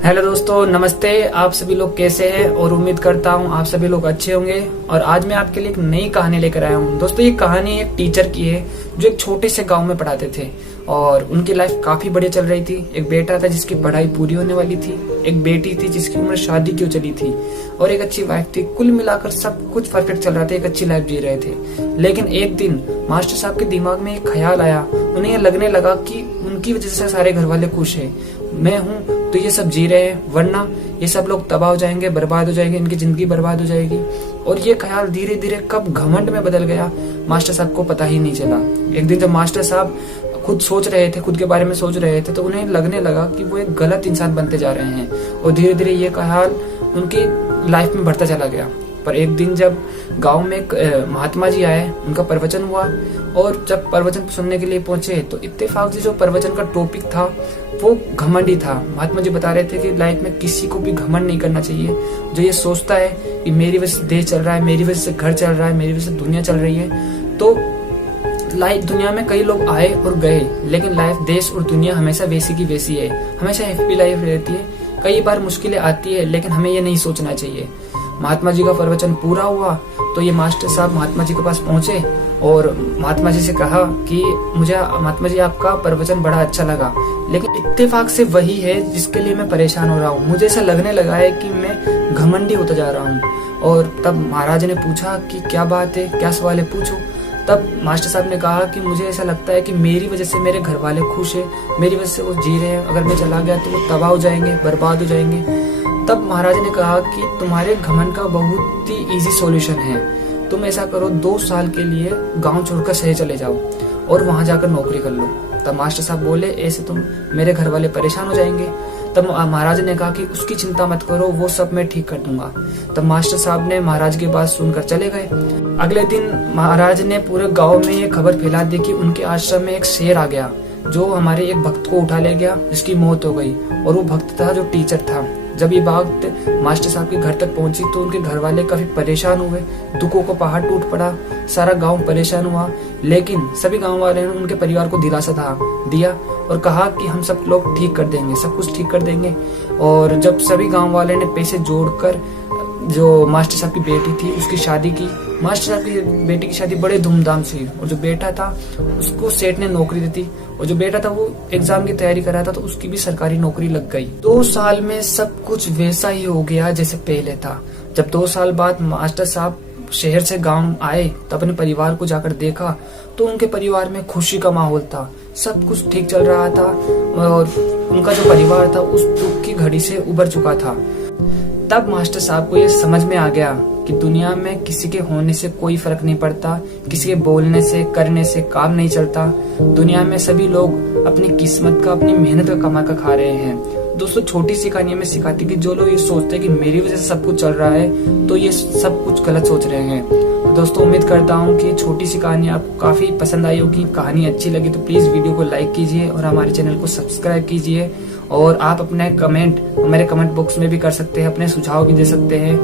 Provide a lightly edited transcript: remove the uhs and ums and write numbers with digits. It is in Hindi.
हेलो दोस्तों, नमस्ते। आप सभी लोग कैसे हैं? और उम्मीद करता हूँ आप सभी लोग अच्छे होंगे। और आज मैं आपके लिए एक नई कहानी लेकर आया हूँ। दोस्तों, ये कहानी एक टीचर की है जो एक छोटे से गांव में पढ़ाते थे और उनकी लाइफ काफी बढ़िया चल रही थी। एक बेटा था जिसकी पढ़ाई पूरी होने वाली थी, एक बेटी थी जिसकी उम्र शादी की हो चली थी और एक अच्छी वाइफ थी। कुल मिलाकर सब कुछ परफेक्ट चल रहा था, एक अच्छी लाइफ जी रहे थे। लेकिन एक दिन मास्टर साहब के दिमाग में एक ख्याल आया। उन्हें ये लगने लगा कि उनकी वजह से सारे घर वाले खुश हैं। मैं हूँ तो ये सब जी रहे हैं, वरना ये सब लोग तबाह हो जाएंगे, बर्बाद हो जाएंगे, इनकी जिंदगी बर्बाद हो जाएगी। और ये ख्याल धीरे धीरे कब घमंड में बदल गया मास्टर साहब को पता ही नहीं चला। एक दिन जब मास्टर साहब खुद सोच रहे थे, खुद के बारे में सोच रहे थे, तो उन्हें लगने लगा कि वो एक गलत इंसान बनते जा रहे हैं। और धीरे धीरे ये ख्याल उनकी लाइफ में बढ़ता चला गया। पर एक दिन जब गांव में एक महात्मा जी आए, उनका प्रवचन हुआ और जब प्रवचन सुनने के लिए पहुंचे तो इत्तेफाक से जो प्रवचन का टॉपिक था वो घमंडी था। महात्मा जी बता रहे थे कि लाइफ में किसी को भी घमंड नहीं करना चाहिए। जो ये सोचता है कि मेरी वजह से देश चल रहा है, मेरी वजह से घर चल रहा है, मेरी वजह से दुनिया चल रही है, तो लाइफ दुनिया में कई लोग आए और गए, लेकिन लाइफ देश और दुनिया हमेशा वैसी की वैसी है, हमेशा हैप्पी लाइफ रहती है। कई बार मुश्किलें आती है, लेकिन हमें ये नहीं सोचना चाहिए। महात्मा जी का प्रवचन पूरा हुआ तो ये मास्टर साहब महात्मा जी के पास पहुंचे और महात्मा जी से कहा कि मुझे महात्मा जी आपका प्रवचन बड़ा अच्छा लगा, लेकिन इत्तेफाक से वही है जिसके लिए मैं परेशान हो रहा हूँ। मुझे ऐसा लगने लगा है कि मैं घमंडी होता जा रहा हूँ। और तब महाराज ने पूछा कि क्या बात है, क्या सवाल है, पूछो। तब मास्टर साहब ने कहा कि मुझे ऐसा लगता है कि मेरी वजह से मेरे घर वाले खुश है, मेरी वजह से वो जी रहे हैं। अगर मैं चला गया तो वो तबाह हो जाएंगे, बर्बाद हो जाएंगे। तब महाराज ने कहा कि तुम्हारे घमंड का बहुत ही इजी सॉल्यूशन है। तुम ऐसा करो, 2 साल के लिए गांव छोड़कर शहर चले जाओ और वहां जाकर नौकरी कर लो। तब मास्टर साहब बोले, ऐसे तुम मेरे घर वाले परेशान हो जाएंगे। तब महाराज ने कहा कि उसकी चिंता मत करो, वो सब मैं ठीक कर दूंगा। तब मास्टर साहब ने महाराज की बात सुनकर चले गए। अगले दिन महाराज ने पूरे गांव में ये खबर फैला दी कि उनके आश्रम में एक शेर आ गया जो हमारे एक भक्त को उठा ले गया, जिसकी मौत हो गई। और वो भक्त था जो टीचर था। जब ये बात मास्टर साहब के घर तक पहुंची तो उनके घर वाले काफी परेशान हुए, दुखों को पहाड़ टूट पड़ा, सारा गांव परेशान हुआ। लेकिन सभी गांव वाले ने उनके परिवार को दिलासा दिया और कहा कि हम सब लोग ठीक कर देंगे, सब कुछ ठीक कर देंगे। और जब सभी गांव वाले ने पैसे जोड़कर जो मास्टर साहब की बेटी थी उसकी शादी की, मास्टर साहब की बेटी की शादी बड़े धूमधाम से। और जो बेटा था उसको सेठ ने नौकरी दी थी, और जो बेटा था वो एग्जाम की तैयारी कर रहा था तो उसकी भी सरकारी नौकरी लग गई। 2 साल में सब कुछ वैसा ही हो गया जैसे पहले था। जब 2 साल बाद मास्टर साहब शहर से गांव आए तो अपने परिवार को जाकर देखा तो उनके परिवार में खुशी का माहौल था, सब कुछ ठीक चल रहा था और उनका जो परिवार था उस दुख की घड़ी से उबर चुका था। तब मास्टर साहब को ये समझ में आ गया कि दुनिया में किसी के होने से कोई फर्क नहीं पड़ता, किसी के बोलने से, करने से काम नहीं चलता। दुनिया में सभी लोग अपनी किस्मत का, अपनी मेहनत का कमा कर खा रहे हैं। दोस्तों, छोटी सी कहानी में सिखाती कि जो लोग ये सोचते हैं कि मेरी वजह से सब कुछ चल रहा है, तो ये सब कुछ गलत सोच रहे हैं। तो दोस्तों, उम्मीद करता हूँ कि छोटी सी कहानी आपको काफी पसंद आई होगी। कहानी अच्छी लगी तो प्लीज वीडियो को लाइक कीजिए और हमारे चैनल को सब्सक्राइब कीजिए। और आप अपने कमेंट हमारे कमेंट बॉक्स में भी कर सकते हैं, अपने सुझाव भी दे सकते हैं।